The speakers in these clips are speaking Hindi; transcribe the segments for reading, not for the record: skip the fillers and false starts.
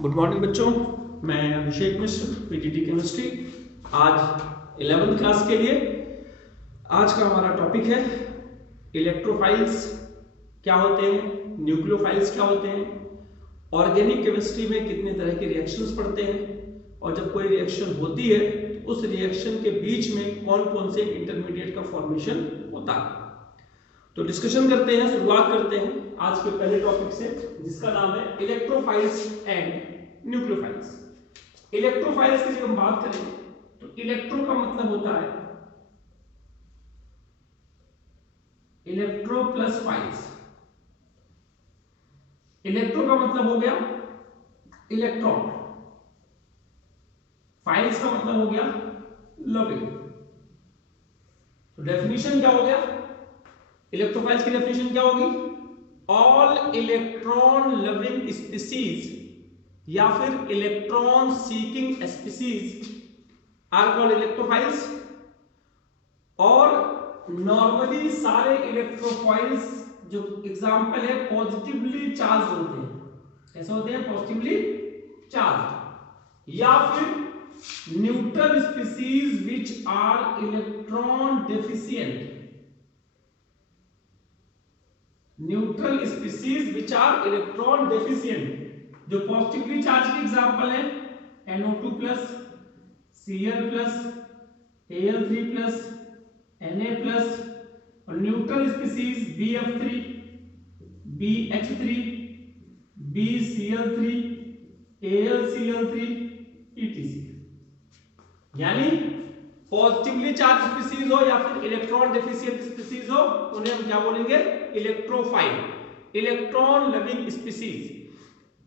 गुड मॉर्निंग बच्चों, मैं अभिषेक मिश्र, पीजीटी केमिस्ट्री। आज 11th क्लास के लिए आज का हमारा टॉपिक है इलेक्ट्रोफाइल्स क्या होते हैं, न्यूक्लियोफाइल्स क्या होते हैं, ऑर्गेनिक केमिस्ट्री में कितने तरह के रिएक्शंस पड़ते हैं और जब कोई रिएक्शन होती है तो उस रिएक्शन के बीच में कौन कौन से इंटरमीडिएट का फॉर्मेशन होता है। तो डिस्कशन करते हैं, शुरुआत करते हैं आज के पहले टॉपिक से, जिसका नाम है इलेक्ट्रोफाइल्स एंड न्यूक्लियोफाइल्स। इलेक्ट्रोफाइल्स की जब हम बात करें तो इलेक्ट्रो का मतलब होता है इलेक्ट्रो प्लस फाइल्स। इलेक्ट्रो का मतलब हो गया इलेक्ट्रॉन, फाइल्स का मतलब हो गया लविंग। तो डेफिनेशन क्या हो गया, इलेक्ट्रोफाइल्स की डेफिनेशन क्या होगी? ऑल इलेक्ट्रॉन लविंग स्पीसीज या फिर electron seeking species are called electrophiles. और नॉर्मली सारे इलेक्ट्रोफाइल्स जो एग्जांपल है पॉजिटिवली चार्ज होते हैं। कैसे होते हैं? Positively charge. या फिर neutral species which are electron deficient. Neutral species which are electron deficient. जो पॉजिटिवली चार्ज के एग्जांपल है NO2 plus, Cl plus, Al3 plus, Na plus. और neutral species BF3, BH3, BCl3, AlCl3 etc। यानी पॉजिटिवली चार्ज स्पीसीज हो या फिर इलेक्ट्रॉन डेफिशिएंट स्पीसीज हो, उन्हें हम क्या बोलेंगे? Electrophile, electron loving species.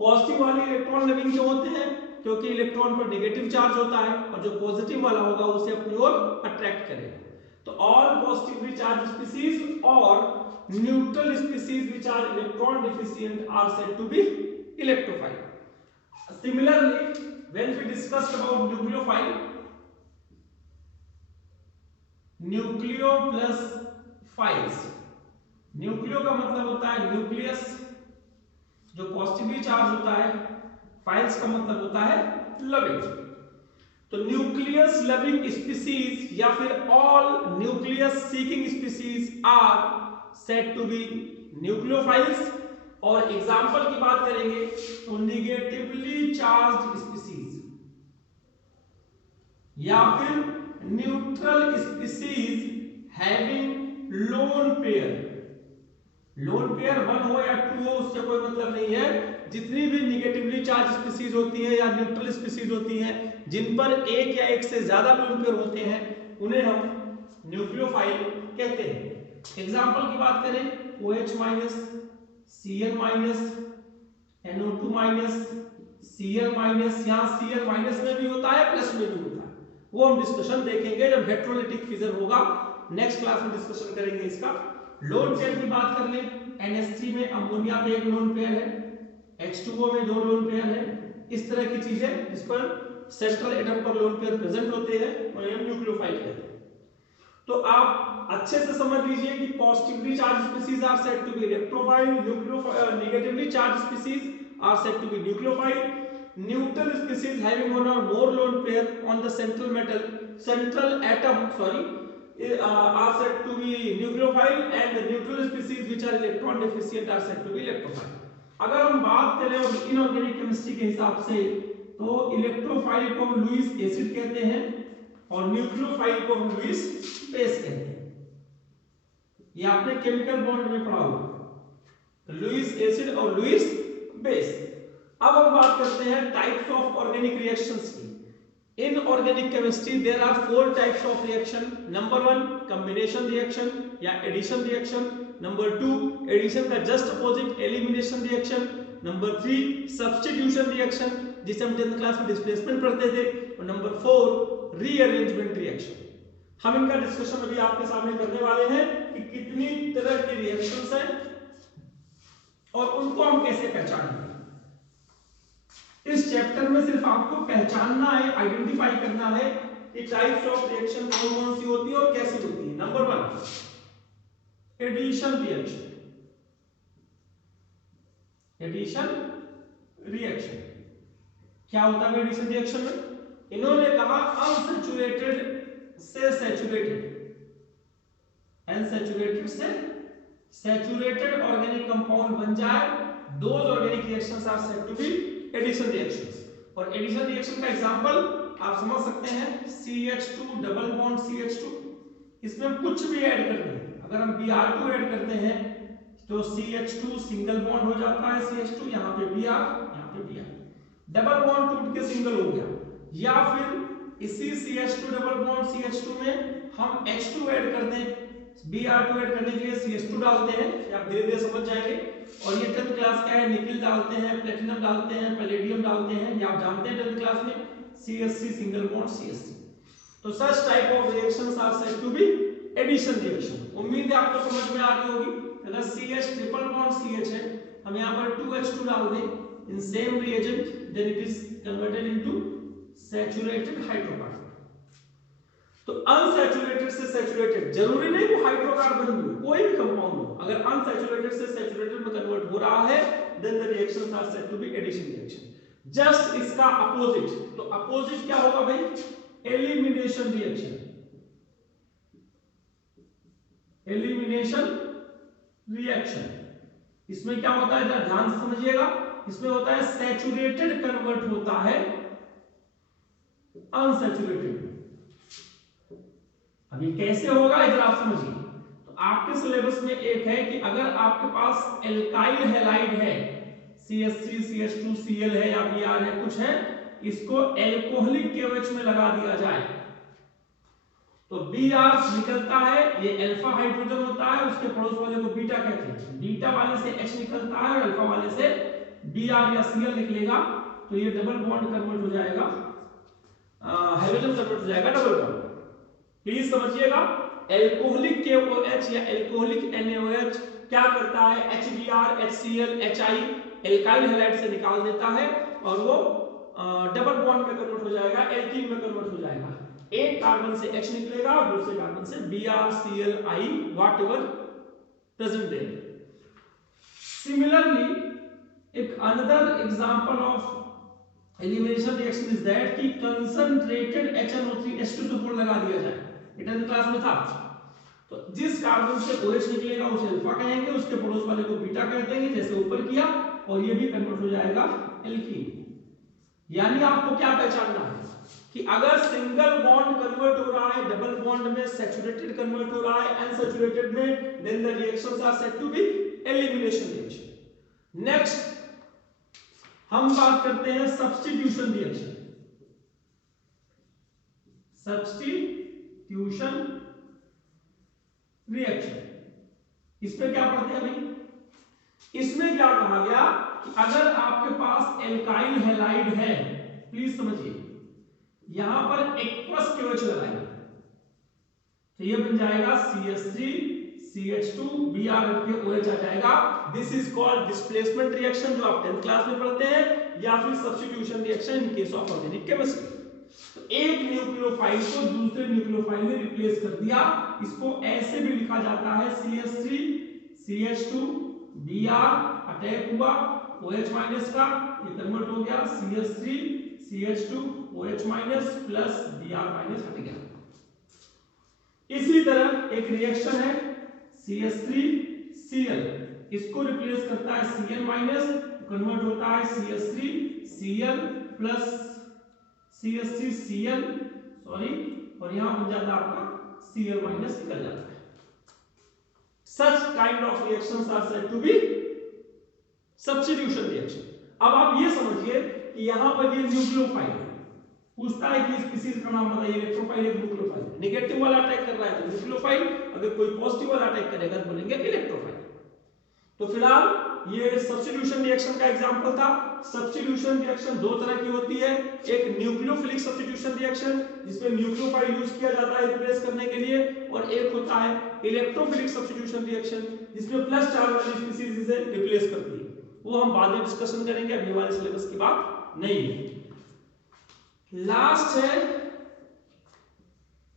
Positive वाले इलेक्ट्रॉन लविंग क्यों होते हैं? क्योंकि इलेक्ट्रॉन पर नेगेटिव चार्ज होता है और जो पॉजिटिव वाला होगा उसे अपनी ओर अट्रैक्ट करेगा। तो ऑल पॉजिटिवली चार्ज स्पीसीज और neutral species which are electron deficient are said to be electrophile. Similarly when we discussed about nucleophile, nucleo plus philes. Nucleo का मतलब होता है न्यूक्लियस जो पॉजिटिवली चार्ज होता है, फाइल्स का मतलब होता है लविंग। तो न्यूक्लियस लविंग स्पीसीज या फिर all nucleus seeking species are said to be nucleophiles. और एग्जांपल की बात करेंगे तो निगेटिवली चार्ज्ड स्पीसीज या फिर neutral species having lone pair. Lone pair 1 हो या 2 हो उससे कोई मतलब नहीं है। जितनी भी निगेटिवली चार्ज स्पीसीज होती है या न्यूट्रल स्पीसीज होती हैं जिन पर एक या एक से ज्यादा लोन पेयर होते हैं उन्हें हम न्यूक्लियोफाइल कहते हैं। एग्जांपल की बात करें OH-, Cl-, NO2-, Cl-, यहां Cl- में भी होता है, प्लस में भी होता है। वो हम डिस्कशन देखेंगे जब हेटेरोलिटिक फिजन होगा, नेक्स्ट क्लास में डिस्कशन करेंगे इसका। लोन पेयर की बात कर ले, NH3 में अमोनिया पे एक लोन पेयर है, H2O में 2 लोन पेयर है। इस तरह की चीजें जिस पर सेंट्रल एटम पर लोन पेयर प्रेजेंट होते हैं और हम न्यूक्लियोफाइल कहते हैं। तो आप अच्छे से समझ लीजिए कि positively charge species are said to be electrophile, negatively charge species are said to be nucleophile. Neutral species having one or more lone pair on the central atom are said to be nucleophile and the neutral species which are electron deficient are said to be electrophile। अगर हम बात करें इनऑर्गेनिक केमिस्ट्री के हिसाब से तो इलेक्ट्रोफाइल को हम लुईस एसिड कहते हैं और न्यूक्लियोफाइल को हम लुईस बेस कहते हैं। ये आपने केमिकल बॉन्ड में पढ़ा होगा, लुईस एसिड और लुईस बेस। अब हम बात करते हैं टाइप्स ऑफ ऑर्गेनिक रिएक्शंस की। In organic chemistry there are 4 types of reaction. Number 1 combination reaction या addition reaction. Number 2 addition का just opposite elimination reaction. Number 3 substitution reaction जिसे हम 10th क्लास में displacement पढ़ते थे। और Number 4 rearrangement reaction। हम इनका डिस्कशन अभी आपके सामने करने वाले हैं कि कितनी तरह के रिएक्शंस हैं और उनको हम कैसे पहचानेंगे। इस चैप्टर में सिर्फ आपको पहचानना है, आइडेंटिफाई करना है कि टाइप्स ऑफ रिएक्शन कौन कौन सी होती है और कैसी होती है। Number 1 addition reaction. Addition reaction क्या होता है एडिशन रिएक्शन में? इन्होंने कहा अनसैचुरेटेड से सैचुरेटेड, अनसैचुरेटेड से सैचुरेटेड ऑर्गेनिक कंपाउंड बन जाए, those organic reactions are said to be addition reactions. और एडिशन रिएक्शन का एग्जांपल आप समझ सकते हैं CH2 डबल बॉन्ड CH2, इसमें हम कुछ भी ऐड करते हैं, अगर हम Br2 ऐड करते हैं तो CH2 सिंगल बॉन्ड हो जाता है CH2, यहाँ पे Br, यहाँ पे Br, डबल बॉन्ड टूट के सिंगल हो गया। या फिर इसी CH2 डबल बॉन्ड CH2 में हम H2 ऐड कर दें, Br2 ऐड करने के लिए CH2 डालते हैं, आप धीरे धीरे समझ जाएंगे। और ये 10th क्लास का है, निकिल डालते हैं, प्लेटिनम डालते हैं, पैलेडियम डालते हैं, ये आप जानते हैं 10th क्लास में, CH3 सिंगल बॉन्ड CH3। तो such type of reactions are said to be addition reaction. उम्मीद है आपको समझ में आ रही होगी। अगर CH ट्रिपल बॉन्ड CH है, हम यहाँ पर 2H2 डाल दें in same reagent, then it is converted into saturated hydrocarbon. तो अनसैचुरेटेड से सैचुरेटेड, जरूरी नहीं वो हाइड्रोकार्बन हो, कोई भी कंपाउंड हो, अगर अनसैचुरेटेड से सैचुरेटेड में कन्वर्ट हो रहा है, then the reactions are said to be addition reaction. Just इसका अपोजिट, तो अपोजिट क्या होगा भाई? Elimination reaction. एलिमिनेशन रिएक्शन, इसमें क्या होता है जरा ध्यान से समझिएगा, इसमें होता है सैचुरेटेड कन्वर्ट होता है अनसैचुरेटेड। अब ये कैसे होगा इधर आप समझिए। तो आपके सिलेबस में एक है कि अगर आपके पास एल्काइल हैलाइड है, CH3 CH2 Cl है या Br है, कुछ है, इसको एल्कोहलिक KOH में लगा दिया जाए तो Br निकलता है, ये अल्फा हाइड्रोजन होता है, उसके पड़ोस वाले को बीटा कहते हैं, बीटा वाले से H निकलता है और अल्फा वाले से Br या Cl निकलेगा, तो ये डबल बॉन्ड कन्वर्ट हो जाएगा, हाइड्रोजन कन्वर्ट हो जाएगा डबल बॉन्ड। प्लीज समझिएगा, एल्कोहलिक KOH या एल्कोहलिक NaOH क्या करता है, HBr HCl HI alkyl halide से निकाल देता है और वो डबल बॉन्ड में कन्वर्ट हो जाएगा, एल्कीन में कन्वर्ट हो जाएगा। एक कार्बन से H निकलेगा और दूसरे कार्बन से Br Cl I whatever present there. Similarly एक another example of elimination reaction is that कि कंसंट्रेटेड HNO3 H2SO4 लगा दिया जाए, ये 10th क्लास में था। तो जिस कार्बन से OH निकलेगा उसे अल्फा कहेंगे, उसके पड़ोस वाले को बीटा कहते हैं, जैसे ऊपर किया, और ये भी कन्वर्ट हो जाएगा एल्कीन। यानी आपको क्या पहचानना है कि अगर सिंगल बॉन्ड कन्वर्ट हो रहा है डबल बॉन्ड में, सैचुरेटेड कन्वर्ट हो रहा है अनसैचुरेटेड में, then the reactions are said to be elimination reaction. Next हम बात करते हैं सब्स्टिट्यूशन रिएक्शन। सब्स्टिट्यूशन रिएक्शन, इसमें क्या पढ़ते हैं भाई? इसमें क्या कहा गया कि अगर आपके पास एल्काइल हैलाइड है, प्लीज समझिए, यहां पर एक्वस KOH लगाएंगे तो ये बन जाएगा CH3 CH2 Br के OH आ जाएगा। This is called displacement reaction, जो आप 10th क्लास में पढ़ते हैं, या फिर substitution reaction in case of organic chemistry. तो एक न्यूक्लियोफाइल को दूसरे न्यूक्लियोफाइल में रिप्लेस कर दिया, इसको ऐसे भी लिखा जाता है CH3 CH2 Br अटैक हुआ OH माइनस का, ये कन्वर्ट हो गया CH3 CH2 OH minus plus Br minus हट गया। इसी तरह एक रिएक्शन है CH3 Cl, इसको रिप्लेस करता है Cl माइनस, कन्वर्ट होता है CH3 Cl plus CH3 Cl, sorry, और यहां बन जाता है आपका Cl माइनस, निकल जाता है। Such kind of reactions are said to be substitution reaction। अब आप ये समझिए कि यहां पर ये न्यूक्लियोफाइल है, पूछता है कि इस स्पीशीज का नाम बताइए, इलेक्ट्रोफाइल या न्यूक्लियोफाइल। नेगेटिव वाला अटैक कर रहा है तो न्यूक्लियोफाइल, अगर कोई पॉजिटिव वाला अटैक करेगा तो बोलेंगे इलेक्ट्रोफाइल। तो फिलहाल ये सब्स्टिट्यूशन रिएक्शन का एग्जांपल था। सब्स्टिट्यूशन रिएक्शन दो तरह की होती है, एक न्यूक्लियोफिलिक सब्स्टिट्यूशन रिएक्शन जिसमें न्यूक्लियोफाइल यूज किया जाता है रिप्लेस करने के लिए, और एक होता है इलेक्ट्रोफिलिक सब्स्टिट्यूशन रिएक्शन जिसमें प्लस चार्ज वाली स्पीशीज से रिप्लेस करती है। वो हम बाद में डिस्कशन करेंगे, अभी हमारे सिलेबस की बात नहीं है। लास्ट है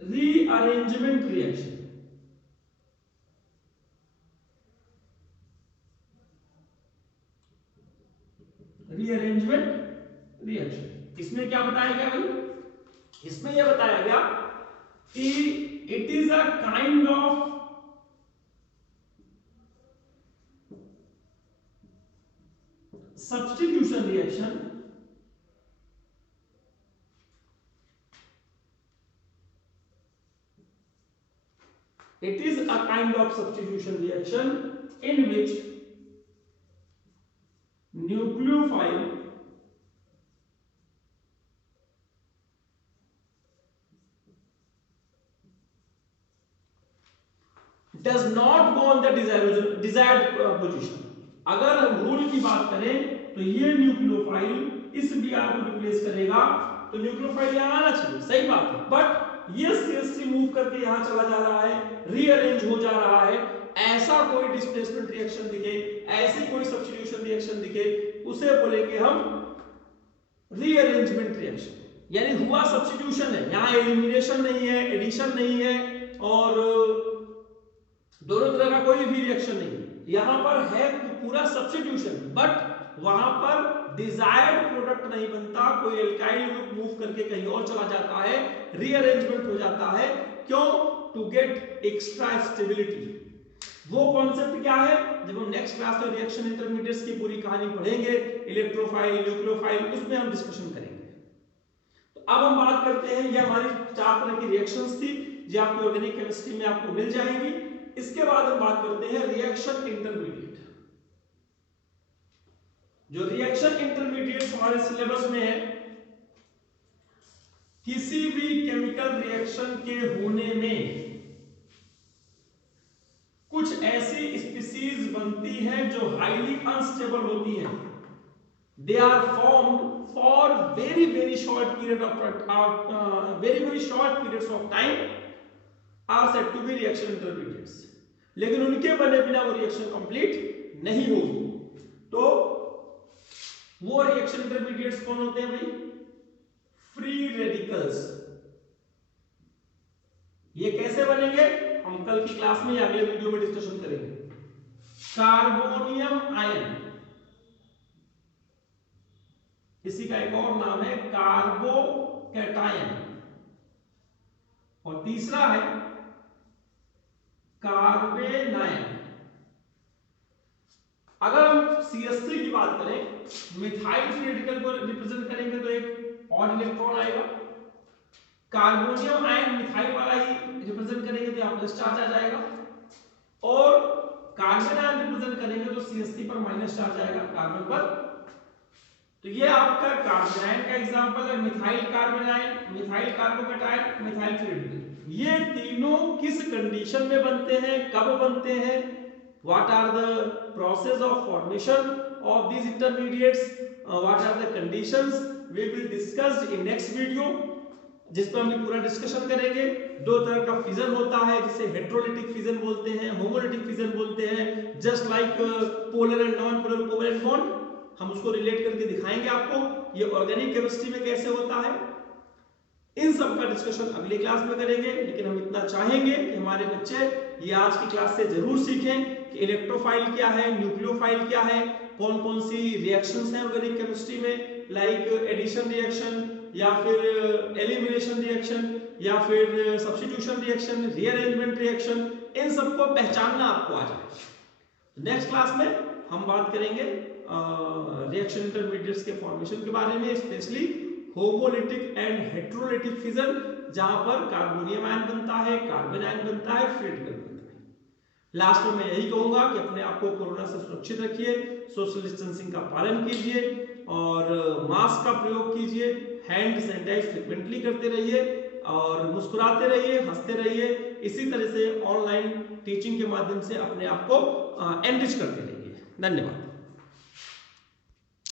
रीअरेंजमेंट रिएक्शन। Rearrangement reaction. इसमें क्या बताया गया भाई, इसमें यह बताया गया कि it is a kind of substitution reaction it is a kind of substitution reaction in which nucleophile does not go on the desired position। अगर हम रूल की बात करें तो ये न्यूक्लियोफाइल इस Br को रिप्लेस करेगा, तो न्यूक्लियोफाइल यहाँ आना चाहिए, सही बात है, बट ये CH3 मूव करके यहाँ चला जा रहा है, रीअरेंज हो जा रहा है। ऐसा कोई डिस्प्लेसमेंट रिएक्शन दिखे, ऐसी कोई सब्स्टिट्यूशन रिएक्शन दिखे, उसे बोलेंगे हम रीअरेंजमेंट रिएक्शन, यानी हुआ सब्स्टिट्यूशन है, यहाँ एलिमिनेशन नहीं है, एडिशन नहीं है, और दोनों तरह का कोई भी रिएक्शन नहीं है। यहां पर है पूरा सब्स्टिट्यूशन, बट वहां पर डिजायर्ड प्रोडक्ट नहीं बनता, कोई एल्काइल ग्रुप मूव करके कहीं और चला जाता है, रीअरेंजमेंट हो जाता है। क्यों? To get extra stability. वो कॉन्सेप्ट क्या है, जब हम नेक्स्ट क्लास में रिएक्शन इंटरमीडिएट्स की पूरी कहानी पढ़ेंगे, इलेक्ट्रोफाइल, न्यूक्लियोफाइल, उसमें हम डिस्कशन करेंगे। तो अब हम बात करते हैं, ये हमारी 4 तरह की रिएक्शंस थी जो आपकी ऑर्गेनिक केमिस्ट्री में आपको मिल जाएंगी। इसके बाद हम बात करते हैं रिएक्शन इंटरमीडिएट। जो रिएक्शन इंटरमीडिएट हमारे सिलेबस में है, किसी भी केमिकल रिएक्शन के होने में कुछ ऐसी स्पीसीज बनती हैं जो हाईली अनस्टेबल होती हैं। They are formed for very very short period of very short periods of time are said to be reaction intermediates, लेकिन उनके बने बिना वो रिएक्शन कंप्लीट नहीं होगी। तो वो रिएक्शन इंटरमीडिएट्स कौन होते हैं भाई? Free radicals. ये कैसे बनेंगे हम कल की क्लास में या अगले वीडियो में डिस्कशन करेंगे। कार्बोनियम आयन, इसी का एक और नाम है कार्बोकैटायन, और तीसरा है कार्बेनायन। अगर हम CH3 की बात करें, मिथाइल फ्री रेडिकल को रिप्रेजेंट करेंगे तो एक ऑड इलेक्ट्रॉन आएगा। कार्बोनियम आयन मिथाइल वाला ही रिप्रेजेंट करेंगे तो यहाँ प्लस चार्ज आ जाएगा, और कार्बन आयन रिप्रेजेंट करेंगे तो CH3 पर माइनस चार्ज आएगा कार्बन पर। तो ये आपका कार्बन आयन का एग्जांपल है, methyl carbon ion, methyl carbocation, methyl free radical. ये तीनों किस कंडीशन में बनते हैं, कब बनते हैं, what are the process of formation of these intermediates, what are the conditions, we will discuss in next video, जिस पर हम पूरा डिस्कशन करेंगे। 2 तरह का फिजन होता है, जिसे हेटेरोलिटिक फिजन बोलते हैं, होमोलिटिक फिजन बोलते हैं, just like polar and non polar covalent bond. हम उसको रिलेट करके दिखाएंगे आपको, ये ऑर्गेनिक केमिस्ट्री में कैसे होता है। इन सब का डिस्कशन अगली क्लास में करेंगे, लेकिन हम इतना चाहेंगे कि हमारे बच्चे ये आज की क्लास से जरूर सीखें कि इलेक्ट्रोफाइल क्या है, न्यूक्लियोफाइल क्या है, कौन कौन सी रिएक्शंस हैं ऑर्गेनिक केमिस्ट्री में, लाइक एडिशन रिएक्शन या फिर एलिमिनेशन रिएक्शन या फिर सब्स्टिट्यूशन रिएक्शन, रीअरेंजमेंट रिएक्शन, इन सबको पहचानना आपको आ जाए। नेक्स्ट क्लास में हम बात करेंगे रिएक्शन इंटरमीडिएट्स के फॉर्मेशन के बारे में, specially homolytic and heterolytic fission, जहां पर कार्बोनियम आयन बनता है, कार्बन आयन बनता है, फ्री रेडिकल बनता है। लास्ट में मैं यही कहूंगा कि अपने आप को कोरोना से सुरक्षित रखिए, सोशल डिस्टेंसिंग का पालन कीजिए और मास्क का प्रयोग कीजिए, हैंड सैनिटाइज फ्रिक्वेंटली करते रहिए और मुस्कुराते रहिए, हंसते रहिए। इसी तरह से ऑनलाइन टीचिंग के माध्यम से अपने आप को एनरिच करते रहिए। धन्यवाद।